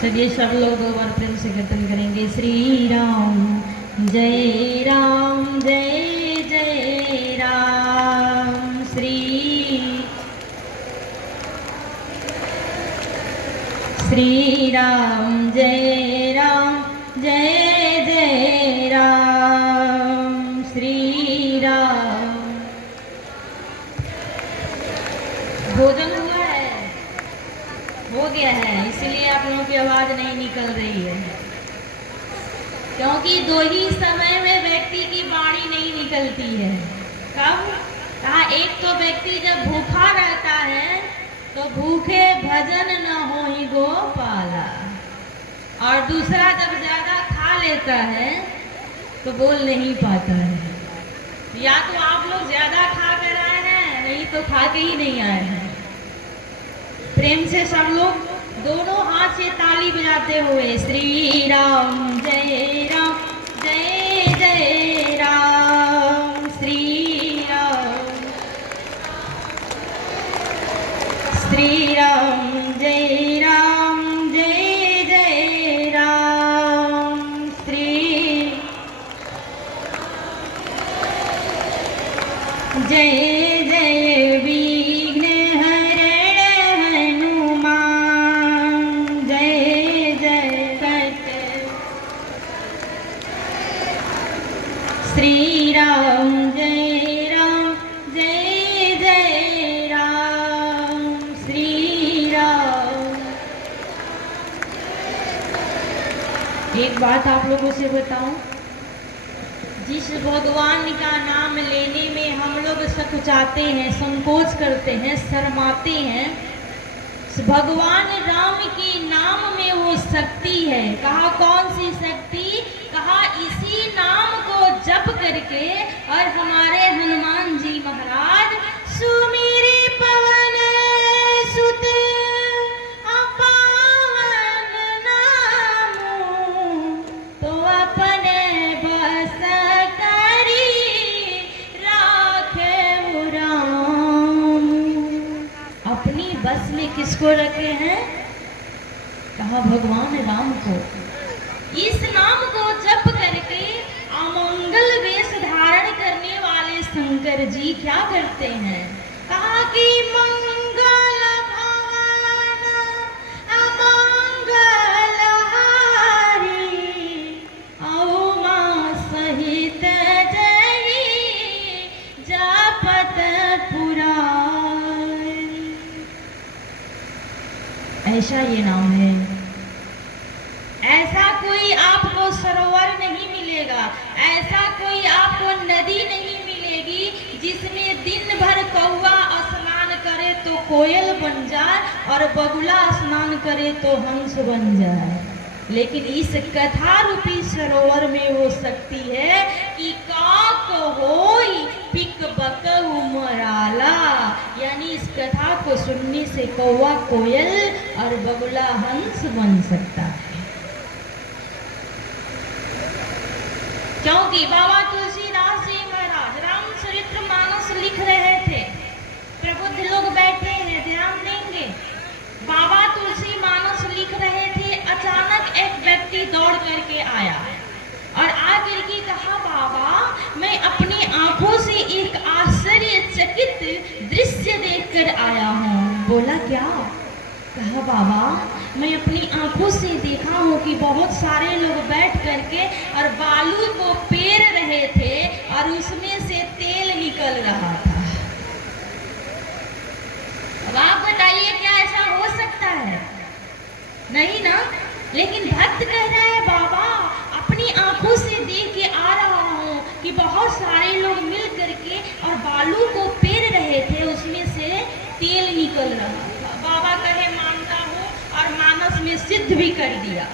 चलिए सब लोग 2 बार प्रेम से कीर्तन करेंगे। श्री राम जय राम जय जय राम। श्री राम जय राम जय जय राम। श्री राम। भोजन हुआ है? हो गया है, इसलिए आप लोगों की आवाज नहीं निकल रही है, क्योंकि 2 ही समय में व्यक्ति की वाणी नहीं निकलती है। कब? कहा, एक तो व्यक्ति जब भूखा रहता है तो भूखे भजन न होई गोपाला, और दूसरा जब ज्यादा खा लेता है तो बोल नहीं पाता है। या तो आप लोग ज्यादा खा कर आए हैं, नहीं तो खा के ही नहीं आए हैं। प्रेम से सब लोग दोनों हाथ से ताली बजाते हुए श्री राम जय राम जय जय राम। श्री राम जय राम जय जय राम। श्री जय जय विघ्न हरण हनुमान जय जय श्री राम जय राम जय जय राम। श्री राम। एक बात आप लोगों से बताऊं, जिस भगवान का नाम लेने में हम लोग सकुचाते हैं, संकोच करते हैं, शर्माते हैं, भगवान राम के नाम में वो शक्ति है। कहा कौन सी शक्ति? कहा इसी नाम को जप करके और हमारे हनुमान जी महाराज सुमिरे पवन सुत पावन नामो तो अपने बस बस में किसको रखे हैं? कहा भगवान राम को। इस नाम को जप करके अमंगल वेश धारण करने वाले शंकर जी क्या करते हैं? कहा कि मंगल भवन अमंगल हारी औमा सहित जय जापत पुरा। ऐसा ये नाम है। ऐसा कोई आपको सरोवर नहीं मिलेगा, ऐसा कोई आपको नदी नहीं मिलेगी जिसमें दिन भर कौवा स्नान करे तो कोयल बन जाए और बगुला स्नान करे तो हंस बन जाए। लेकिन इस कथा रूपी सरोवर में वो शक्ति है कि काक होई पिक बकऊ मराला, यानी इस कथा को सुनने से कौवा कोयल और बगुला हंस बन सकता है। क्योंकि बाबा तुलसीदास जी महाराज रामचरितमानस लिख रहे थे। प्रबुद्ध लोग बैठे हैं, ध्यान देंगे। बाबा तुलसीमानस लिख रहे थे, अचानक एक व्यक्ति दौड़ करके आया और आकर के कहा, बाबा मैं अपनी आंखों से एक आश्चर्यचकित दृश्य देखकर आया हूँ। बोला क्या? कहा बाबा मैं अपनी आंखों से देखा हूँ कि बहुत सारे लोग बैठ करके और बालू को पेर रहे थे और उसमें से तेल निकल रहा था। अब आप बताइए क्या ऐसा हो सकता है? नहीं ना। लेकिन भक्त कह रहा है, बाबा अपनी आंखों से देख के आ रहा हूँ कि बहुत सारे लोग मिल करके और बालू को पेर रहे थे, उसमें से तेल निकल रहा था। बाबा कहे मानता हूँ, और मानस में सिद्ध भी कर दिया।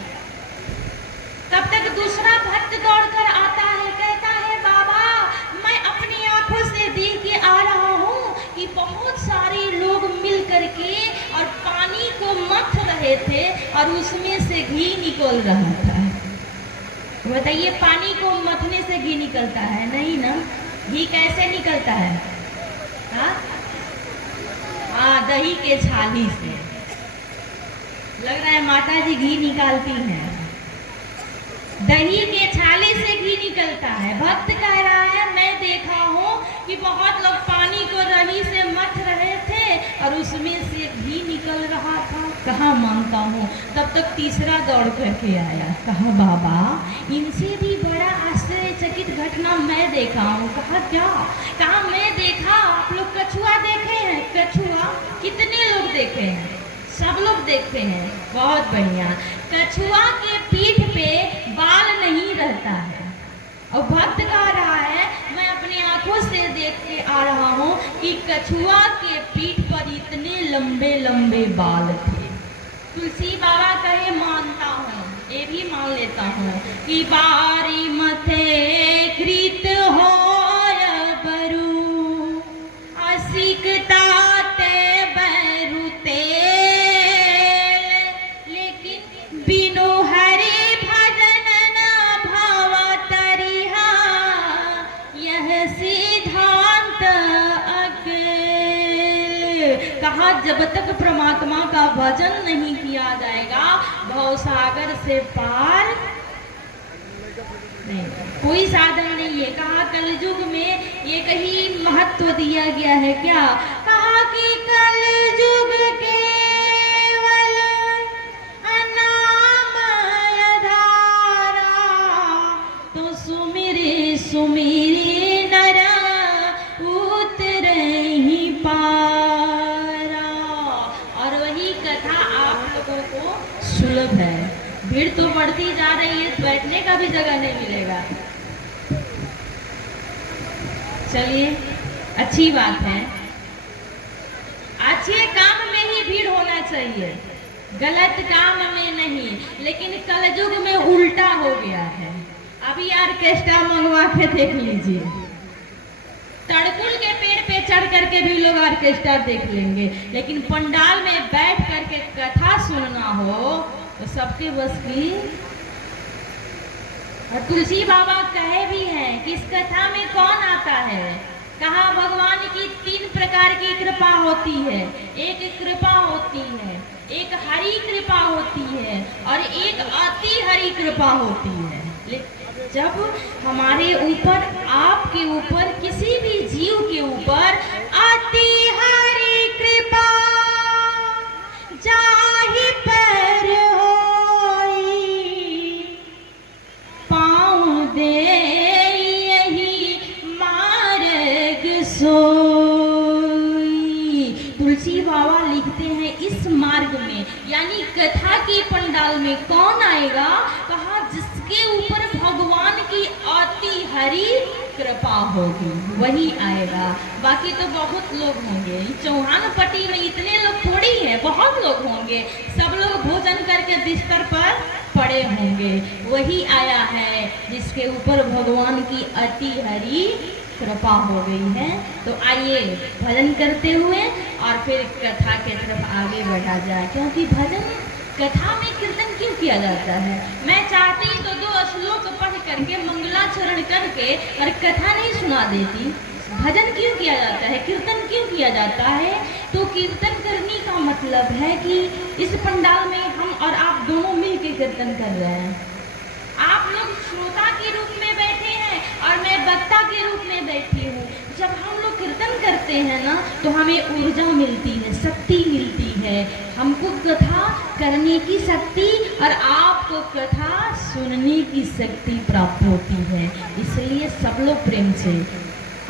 तब तक दूसरा भक्त दौड़कर आता है, कहता है बाबा मैं अपनी आंखों से देख के आ रहा हूँ कि बहुत सारे लोग मिल करके और पानी को मथ रहे थे और उसमें से घी निकल रहा था। बताइए पानी को मथने से घी निकलता है? नहीं ना। घी कैसे निकलता है? हाँ, दही के छाली से। लग रहा है माता जी घी निकालती हैं, दही के छाले से घी निकलता है। भक्त कह रहा है मैं देखा हूँ कि बहुत लोग पानी को रही से मथ रहे थे और उसमें से घी निकल रहा था। कहा मानता हूँ। तब तक तीसरा दौड़ करके आया, कहा बाबा इनसे भी बड़ा आश्चर्यचकित घटना मैं देखा हूँ। कहा क्या? कहा मैं देखा, आप लोग कछुआ देखे हैं? कछुआ कितने लोग देखे हैं? सब लोग देखते हैं। बहुत बढ़िया। कछुआ के पीठ पे बाल नहीं रहता है और भक्त कह रहा है मैं अपनी आंखों से देख के आ रहा हूँ कि कछुआ के पीठ पर इतने लंबे लंबे बाल थे। तुलसी बाबा कहे मानता हूँ, ये भी मान लेता हूँ कि बारी मथे कृत हो बरू असिकता कहा जब तक परमात्मा का भजन नहीं किया जाएगा भवसागर से पार नहीं, कोई साधन नहीं है। कहा कलयुग में ये कहीं महत्व दिया गया है क्या? कहा कि कलयुग केवल अनामय धारा तो सुमिरे सुमिरे नरा उतरे ही पारा। और वही कथा आप लोगों को सुलभ है। भीड़ तो बढ़ती जा रही है, बैठने का भी जगह नहीं मिलेगा। चलिए अच्छी बात है, अच्छे काम में ही भीड़ होना चाहिए, गलत काम में नहीं। लेकिन कलयुग में उल्टा हो गया है। अभी ऑर्केस्ट्रा मंगवा के देख लीजिए, तड़कुल के पेड़ पे चढ़ करके भी लोग ऑर्केस्ट्रा देख लेंगे, लेकिन पंडाल में बैठ करके कथा सुनना हो तो सबके बस की। और तुलसी बाबा कहे भी हैं कि इस कथा में कौन आता है? कहा भगवान की 3 प्रकार की कृपा होती है। एक कृपा होती है, एक हरि कृपा होती है और एक अति हरि कृपा होती है। जब हमारे ऊपर, आपके ऊपर, किसी भी जीव के ऊपर अति हरि कृपा जाहि पर तुलसी बाबा लिखते हैं इस मार्ग में यानी कथा की पंडाल में कौन आएगा? कहा जिसके ऊपर भगवान की अति हरि कृपा होगी वही आएगा। बाकी तो बहुत लोग होंगे, चौहान पट्टी में इतने लोग थोड़ी है, बहुत लोग होंगे। सब लोग भोजन करके बिस्तर पर पड़े होंगे। वही आया है जिसके ऊपर भगवान की अति हरि कृपा हो गई है। तो आइए भजन करते हुए और फिर कथा के तरफ आगे बढ़ा जाए, क्योंकि भजन कथा में कीर्तन क्यों किया जाता है? मैं चाहती तो 2 श्लोक पढ़ करके मंगलाचरण करके और कथा नहीं सुना देती। भजन क्यों किया जाता है, कीर्तन क्यों किया जाता है? तो कीर्तन करने का मतलब है कि इस पंडाल में हम और आप दोनों मिल के कीर्तन कर रहे हैं। आप लोग श्रोता के रूप में बैठे हैं और मैं वक्ता के रूप में बैठी हूँ। जब हम लोग कीर्तन करते हैं ना तो हमें ऊर्जा मिलती है, शक्ति मिलती है। हमको कथा करने की शक्ति और आपको कथा सुनने की शक्ति प्राप्त होती है। इसलिए सब लोग प्रेम से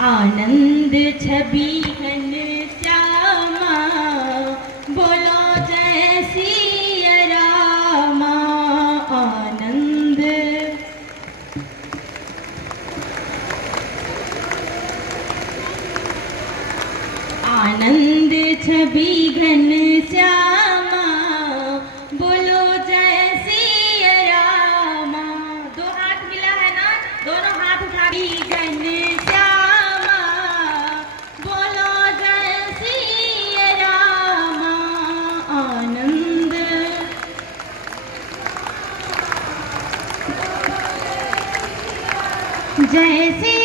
आनंद छवि घन श्यामा बोलो जय सिया रामा। आनंद छवि घन श्यामा बोलो जय सिया रामा। 2 हाथ मिला है ना, दोनों हाथ उठा घन श्यामा बोलो जय सिया रामा। आनंद जय सिया